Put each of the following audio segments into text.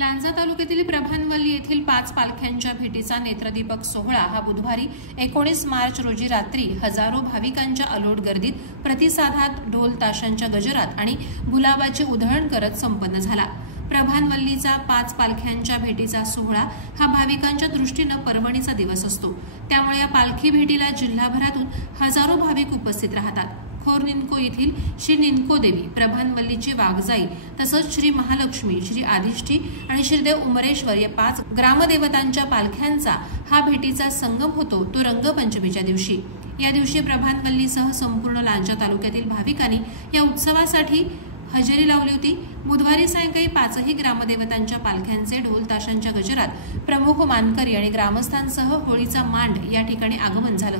लांजा तालुक्यातील प्रभानवल्ली येथील 5 पालख्यांच्या भेटीचा नेत्रदीपक सोहळा हा बुधवारी 19 मार्च रोजी रात्री हजारो भाविकांच्या अलोट गर्दीत प्रतिसादात ढोल ताशांच्या गजरात आणि गुलाबाची उधळण करत संपन्न झाला। प्रभानवल्लीचा 5 पालख्यांच्या भेटीचा सोहळा हा भाविकांच्या दृष्टीने पर्वणीचा दिवस असतो। त्यामुळे या पालखी भेटीला जिल्हाभरातून हजारो भाविक उपस्थित राहतात। खोरनिंको येथील श्री निंको देवी, प्रभानवल्लीची वाघजाई, तसंच श्री महालक्ष्मी, श्री आदिष्टी आणि श्रीदेव उमरेश्वर या 5 ग्रामदेवतांच्या पालख्यांचा हा भेटीचा संगम होतो तो रंगपंचमीच्या दिवशी। या दिवशी प्रभानवल्लीसह संपूर्ण लांजा तालुक्यातील भाविकांनी या उत्सवासाठी हजेरी लावली होती। बुधवारी सायंकाळी 5ही ग्रामदेवतांच्या पालख्यांचे ढोल ताशांच्या गजरात प्रमुख मानकरी आणि ग्रामस्थांसह होळीचा मांड या ठिकाणी आगमन झालं।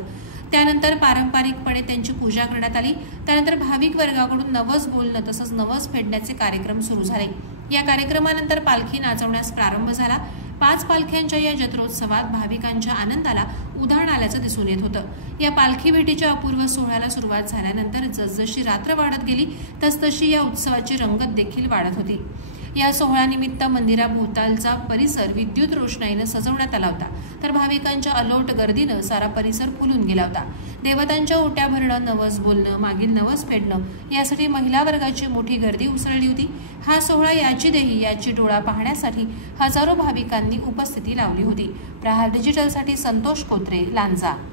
त्यानंतर पारंपरिकपणे त्यांची पूजा करण्यात आली। त्यानंतर भाविक वर्गाकडून नवस बोलणं तसंच नवस फेडण्याचे कार्यक्रम सुरू झाले। या कार्यक्रमानंतर पालखी नाचवण्यास प्रारंभ झाला। 5 पालख्यांच्या या जत्रोत्सवात भाविकांच्या आनंदाला उधाण आल्याचं दिसून येत होतं। या पालखी भेटीच्या अपूर्व सोहळ्याला सुरुवात झाल्यानंतर जसजशी रात्र वाढत गेली तसतशी या उत्सवाची रंगत देखील वाढत होती। या सोहळ्यानिमित्त मंदिराभोवतालचा परिसर विद्युत रोषणाईने सजवण्यात आला होता, तर भाविकांच्या अलोट गर्दीने सारा परिसर फुलून गेला होता। देवतांच्या ओट्या भरणं, नवस बोलणं, मागील नवस फेडणं यासाठी महिला वर्गाची मोठी गर्दी उसळली होती। हा सोहळा याची देही याची डोळा पाहण्यासाठी हजारो भाविकांनी उपस्थिती लावली होती। प्रहार डिजिटलसाठी संतोष कोत्रे, लांजा।